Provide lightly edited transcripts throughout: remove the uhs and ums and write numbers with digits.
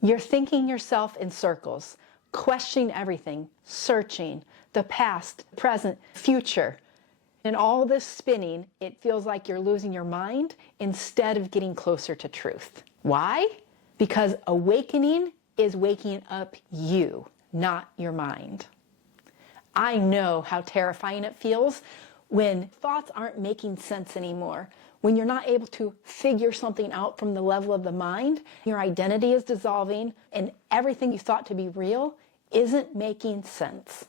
You're thinking yourself in circles, questioning everything, searching the past, present, future. And all this spinning, it feels like you're losing your mind instead of getting closer to truth. Why? Because awakening is waking up you, not your mind. I know how terrifying it feels when thoughts aren't making sense anymore, when you're not able to figure something out from the level of the mind, your identity is dissolving, and everything you thought to be real isn't making sense.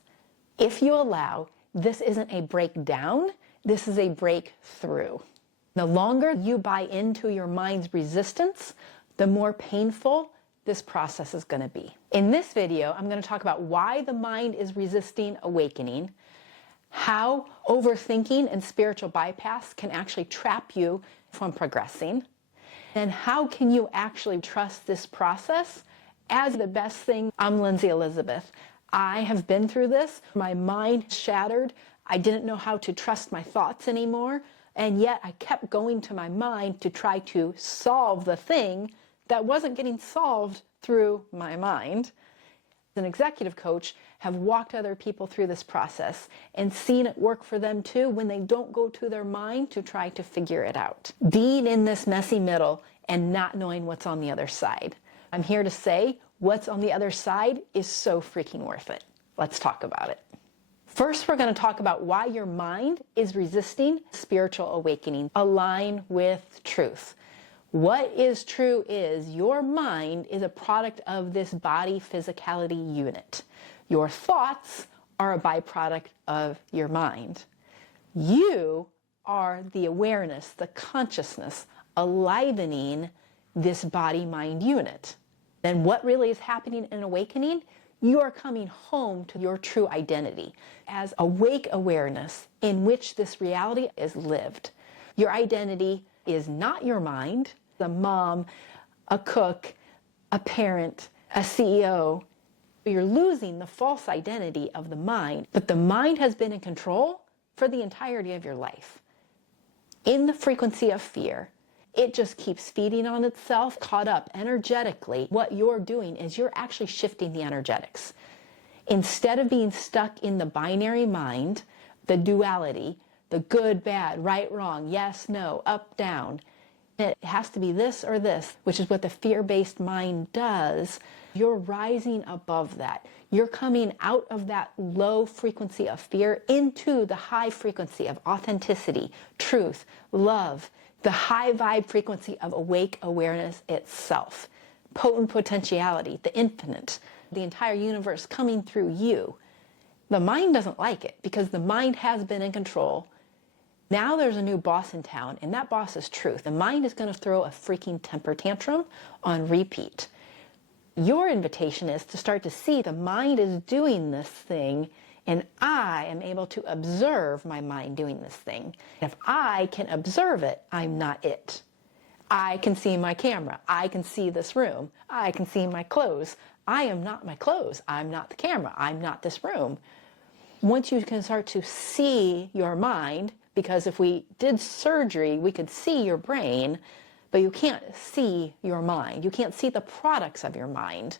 If you allow, this isn't a breakdown, this is a breakthrough. The longer you buy into your mind's resistance, the more painful this process is going to be. In this video, I'm going to talk about why the mind is resisting awakening, how overthinking and spiritual bypass can actually trap you from progressing, and how can you actually trust this process as the best thing. I'm Linzy Elizabeth. I have been through this. My mind shattered. I didn't know how to trust my thoughts anymore, and yet I kept going to my mind to try to solve the thing that wasn't getting solved through my mind. As an executive coach, have walked other people through this process and seen it work for them too when they don't go to their mind to try to figure it out. Being in this messy middle and not knowing what's on the other side. I'm here to say what's on the other side is so freaking worth it. Let's talk about it. First, we're going to talk about why your mind is resisting spiritual awakening. Align with truth. What is true is your mind is a product of this body physicality unit. Your thoughts are a byproduct of your mind. You are the awareness, the consciousness, enlivening this body-mind unit. Then what really is happening in awakening? You are coming home to your true identity as awake awareness in which this reality is lived. Your identity is not your mind, a mom, a cook, a parent, a CEO. You're losing the false identity of the mind, but the mind has been in control for the entirety of your life. In the frequency of fear, it just keeps feeding on itself, caught up energetically. What you're doing is you're actually shifting the energetics. Instead of being stuck in the binary mind, the duality, the good, bad, right, wrong, yes, no, up, down, it has to be this or this, which is what the fear-based mind does. You're rising above that. You're coming out of that low frequency of fear into the high frequency of authenticity, truth, love, the high vibe frequency of awake awareness itself, potent potentiality, the infinite, the entire universe coming through you. The mind doesn't like it because the mind has been in control. Now there's a new boss in town, and that boss is truth. The mind is going to throw a freaking temper tantrum on repeat. Your invitation is to start to see the mind is doing this thing, and I am able to observe my mind doing this thing. If I can observe it, I'm not it. I can see my camera. I can see this room. I can see my clothes. I am not my clothes. I'm not the camera. I'm not this room. Once you can start to see your mind, because if we did surgery, we could see your brain, but you can't see your mind. You can't see the products of your mind.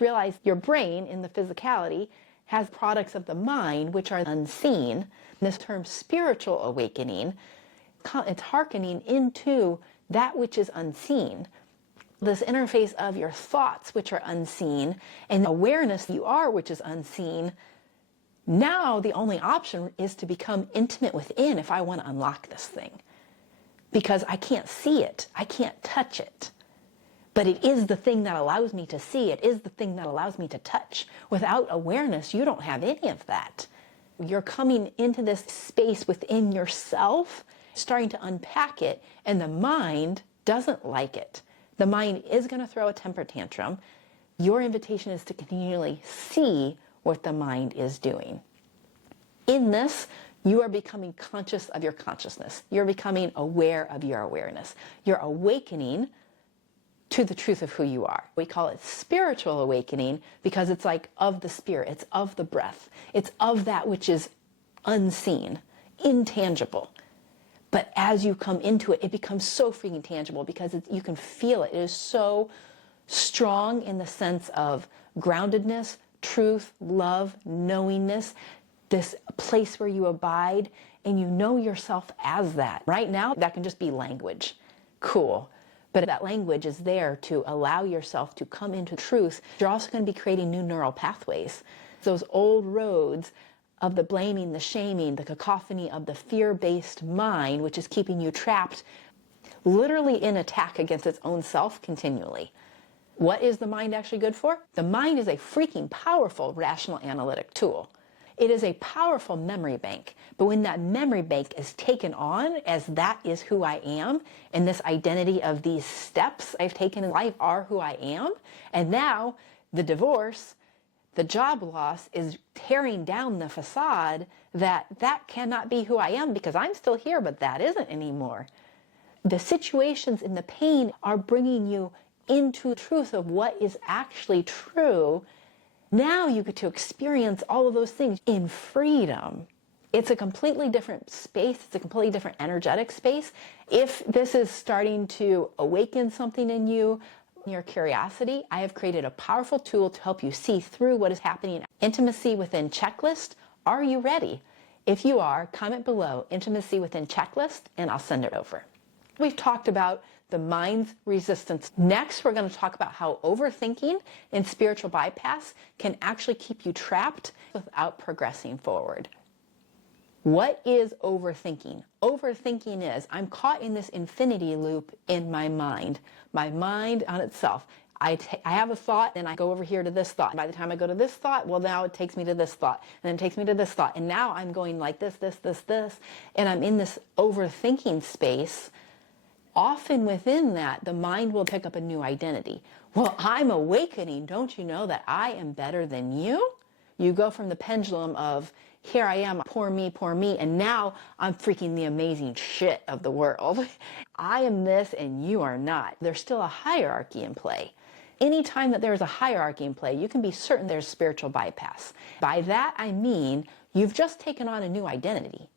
Realize your brain in the physicality has products of the mind which are unseen. This term spiritual awakening, it's hearkening into that which is unseen. This interface of your thoughts which are unseen and awareness you are which is unseen. Now the only option is to become intimate within if I want to unlock this thing. Because I can't see it. I can't touch it. But it is the thing that allows me to see. It is the thing that allows me to touch. Without awareness, you don't have any of that. You're coming into this space within yourself, starting to unpack it, and the mind doesn't like it. The mind is going to throw a temper tantrum. Your invitation is to continually see what the mind is doing. In this, you are becoming conscious of your consciousness. You're becoming aware of your awareness. You're awakening to the truth of who you are. We call it spiritual awakening because it's like of the spirit, it's of the breath, it's of that which is unseen, intangible. But as you come into it, it becomes so freaking tangible because you can feel it. It is so Strong in the sense of groundedness, truth, love, knowingness, this place where you abide and you know yourself as that. Right now, that can just be language. Cool. But that language is there to allow yourself to come into truth. You're also going to be creating new neural pathways. Those old roads of the blaming, the shaming, the cacophony of the fear-based mind, which is keeping you trapped, literally in attack against its own self continually. What is the mind actually good for? The mind is a freaking powerful rational analytic tool. It is a powerful memory bank. But when that memory bank is taken on as that is who I am, and this identity of these steps I've taken in life are who I am, and now the divorce, the job loss is tearing down the facade that cannot be who I am because I'm still here, but that isn't anymore. The situations and the pain are bringing you into truth of what is actually true. Now you get to experience all of those things in freedom. It's a completely different space. It's a completely different energetic space. If this is starting to awaken something in you, your curiosity, I have created a powerful tool to help you see through what is happening. Intimacy within checklist. Are you ready? If you are, comment below intimacy within checklist and I'll send it over. We've talked about the mind's resistance. Next, we're going to talk about how overthinking and spiritual bypass can actually keep you trapped without progressing forward. What is overthinking? Overthinking is I'm caught in this infinity loop in my mind on itself. I have a thought, and I go over here to this thought. By the time I go to this thought, well, now it takes me to this thought, and then it takes me to this thought, and now I'm going like this, and I'm in this overthinking space. Often within that, the mind will pick up a new identity. Well, I'm awakening. Don't you know that I am better than you? You go from the pendulum of, here I am, poor me, and now I'm freaking the amazing shit of the world. I am this and you are not. There's still a hierarchy in play. Anytime that there's a hierarchy in play, you can be certain there's spiritual bypass. By that I mean, you've just taken on a new identity.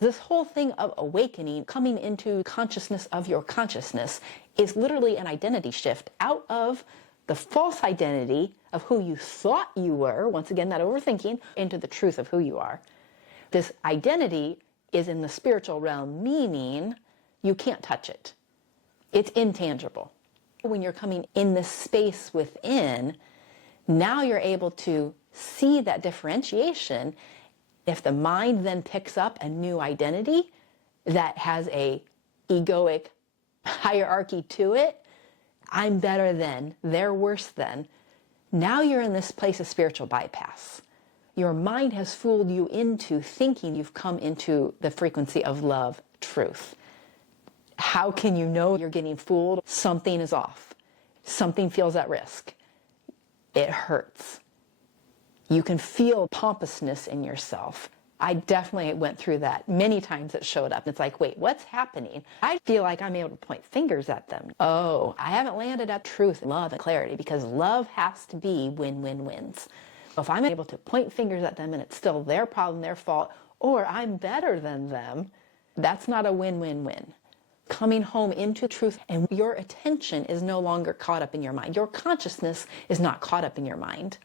This whole thing of awakening, coming into consciousness of your consciousness, is literally an identity shift out of the false identity of who you thought you were, once again, that overthinking, into the truth of who you are. This identity is in the spiritual realm, meaning you can't touch it. It's intangible. When you're coming in this space within, now you're able to see that differentiation. If the mind then picks up a new identity that has a egoic hierarchy to it, I'm better than, they're worse than. Now you're in this place of spiritual bypass. Your mind has fooled you into thinking you've come into the frequency of love, truth. How can you know you're getting fooled? Something is off. Something feels at risk. It hurts. You can feel pompousness in yourself. I definitely went through that. Many times it showed up. It's like, wait, what's happening? I feel like I'm able to point fingers at them. Oh, I haven't landed at truth, love, and clarity, because love has to be win-win-wins. If I'm able to point fingers at them and it's still their problem, their fault, or I'm better than them, that's not a win-win-win. Coming home into truth, and your attention is no longer caught up in your mind. Your consciousness is not caught up in your mind.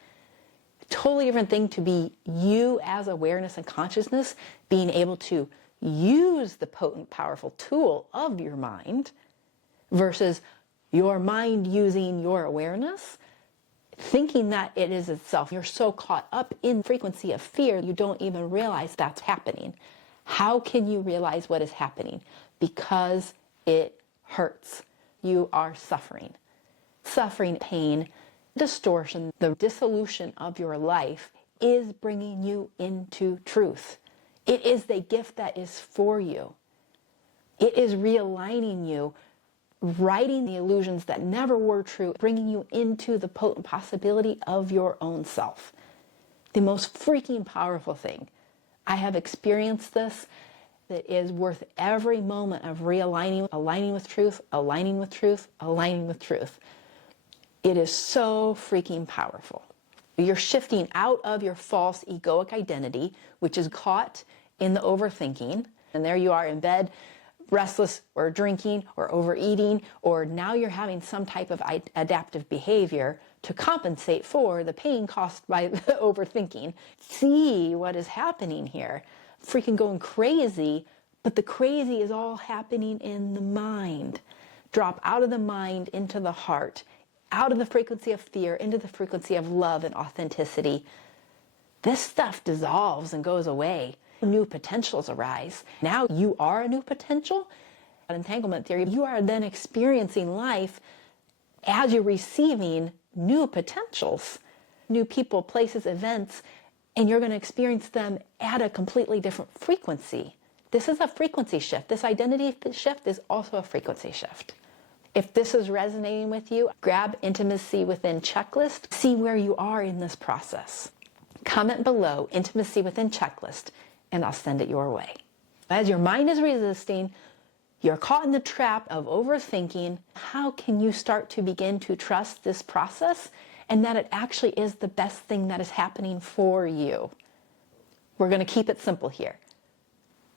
Totally different thing to be you as awareness and consciousness, being able to use the potent, powerful tool of your mind versus your mind using your awareness, thinking that it is itself. You're so caught up in frequency of fear, you don't even realize that's happening. How can you realize what is happening? Because it hurts. You are suffering. Suffering, pain, distortion, the dissolution of your life is bringing you into truth. It is the gift that is for you. It is realigning you, righting the illusions that never were true, bringing you into the potent possibility of your own self. The most freaking powerful thing. I have experienced this. That is worth every moment of realigning, aligning with truth, aligning with truth, aligning with truth. It is so freaking powerful. You're shifting out of your false egoic identity, which is caught in the overthinking. And there you are in bed, restless or drinking or overeating, or now you're having some type of adaptive behavior to compensate for the pain caused by the overthinking. See what is happening here. Freaking going crazy, but the crazy is all happening in the mind. Drop out of the mind into the heart, out of the frequency of fear into the frequency of love and authenticity. This stuff dissolves and goes away. New potentials arise. Now you are a new potential. Entanglement theory, you are then experiencing life as you're receiving new potentials, new people, places, events, and you're going to experience them at a completely different frequency. This is a frequency shift. This identity shift is also a frequency shift. If this is resonating with you, grab Intimacy Within Checklist. See where you are in this process. Comment below Intimacy Within Checklist, and I'll send it your way. As your mind is resisting, you're caught in the trap of overthinking. How can you start to begin to trust this process and that it actually is the best thing that is happening for you? We're going to keep it simple here.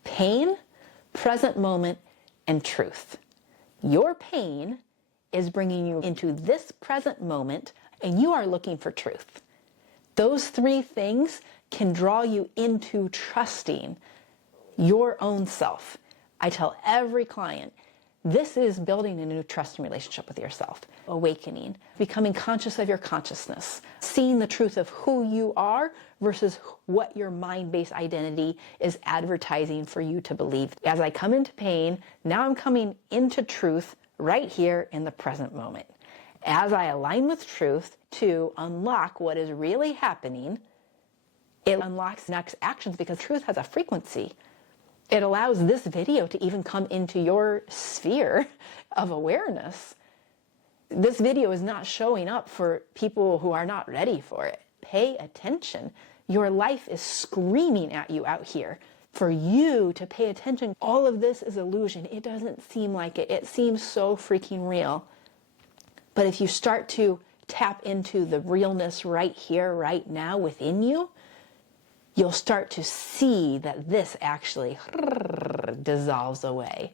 Pain, present moment, and truth. Your pain is bringing you into this present moment, and you are looking for truth. Those three things can draw you into trusting your own self. I tell every client, this is building a new trusting relationship with yourself. Awakening, becoming conscious of your consciousness, seeing the truth of who you are versus what your mind-based identity is advertising for you to believe. As I come into pain, now I'm coming into truth right here in the present moment. As I align with truth to unlock what is really happening, it unlocks next actions because truth has a frequency. It allows this video to even come into your sphere of awareness. This video is not showing up for people who are not ready for it. Pay attention. Your life is screaming at you out here for you to pay attention. All of this is illusion. It doesn't seem like it. It seems so freaking real. But if you start to tap into the realness right here, right now within you, you'll start to see that this actually dissolves away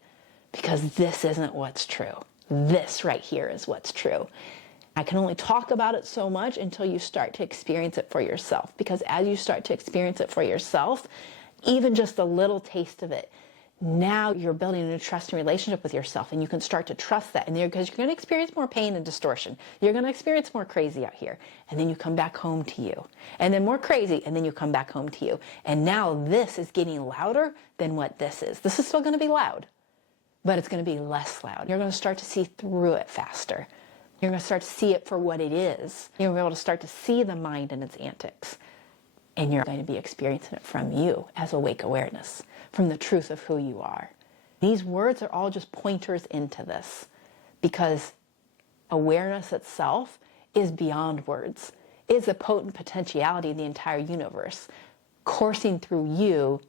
because this isn't what's true. This right here is what's true. I can only talk about it so much until you start to experience it for yourself, because as you start to experience it for yourself, even just a little taste of it, now you're building a trusting relationship with yourself, and you can start to trust that. And because you're going to experience more pain and distortion, you're going to experience more crazy out here, and then you come back home to you, and then more crazy, and then you come back home to you. And now this is getting louder than what this is. This is still going to be loud, but it's going to be less loud. You're going to start to see through it faster. You're going to start to see it for what it is. You're going to be able to start to see the mind and its antics. And you're going to be experiencing it from you as awake awareness, from the truth of who you are. These words are all just pointers into this, because awareness itself is beyond words. It is a potent potentiality of the entire universe, coursing through you,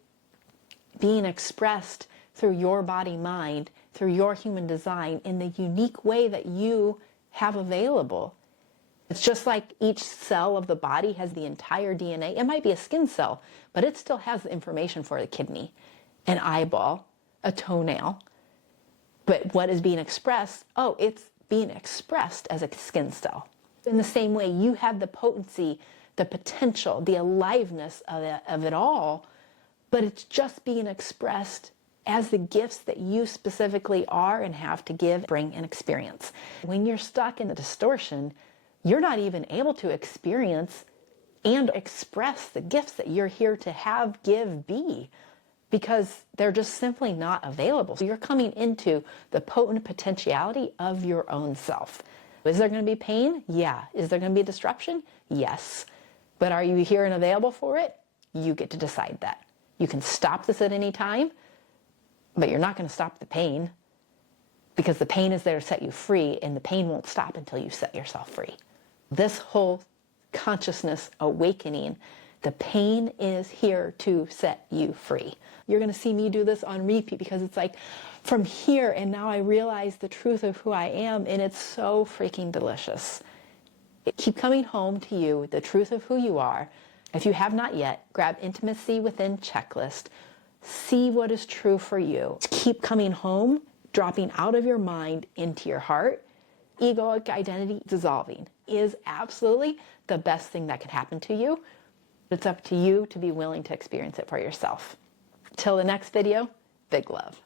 being expressed through your body-mind, through your human design in the unique way that you have available. It's just like each cell of the body has the entire DNA. It might be a skin cell, but it still has the information for the kidney, an eyeball, a toenail. But what is being expressed? Oh, it's being expressed as a skin cell. In the same way, you have the potency, the potential, the aliveness of it all, but it's just being expressed as the gifts that you specifically are and have to give, bring, and experience. When you're stuck in the distortion, you're not even able to experience and express the gifts that you're here to have, give, be, because they're just simply not available. So you're coming into the potent potentiality of your own self. Is there going to be pain? Yeah. Is there going to be disruption? Yes. But are you here and available for it? You get to decide that. You can stop this at any time, but you're not going to stop the pain, because the pain is there to set you free, and the pain won't stop until you set yourself free. This whole consciousness awakening, the pain is here to set you free. You're going to see me do this on repeat, because it's like from here, and now I realize the truth of who I am, and it's so freaking delicious. Keep coming home to you with the truth of who you are. If you have not yet, grab Intimacy Within Checklist. See what is true for you. Keep coming home, dropping out of your mind into your heart. Egoic identity dissolving is absolutely the best thing that can happen to you. It's up to you to be willing to experience it for yourself. Till the next video, big love.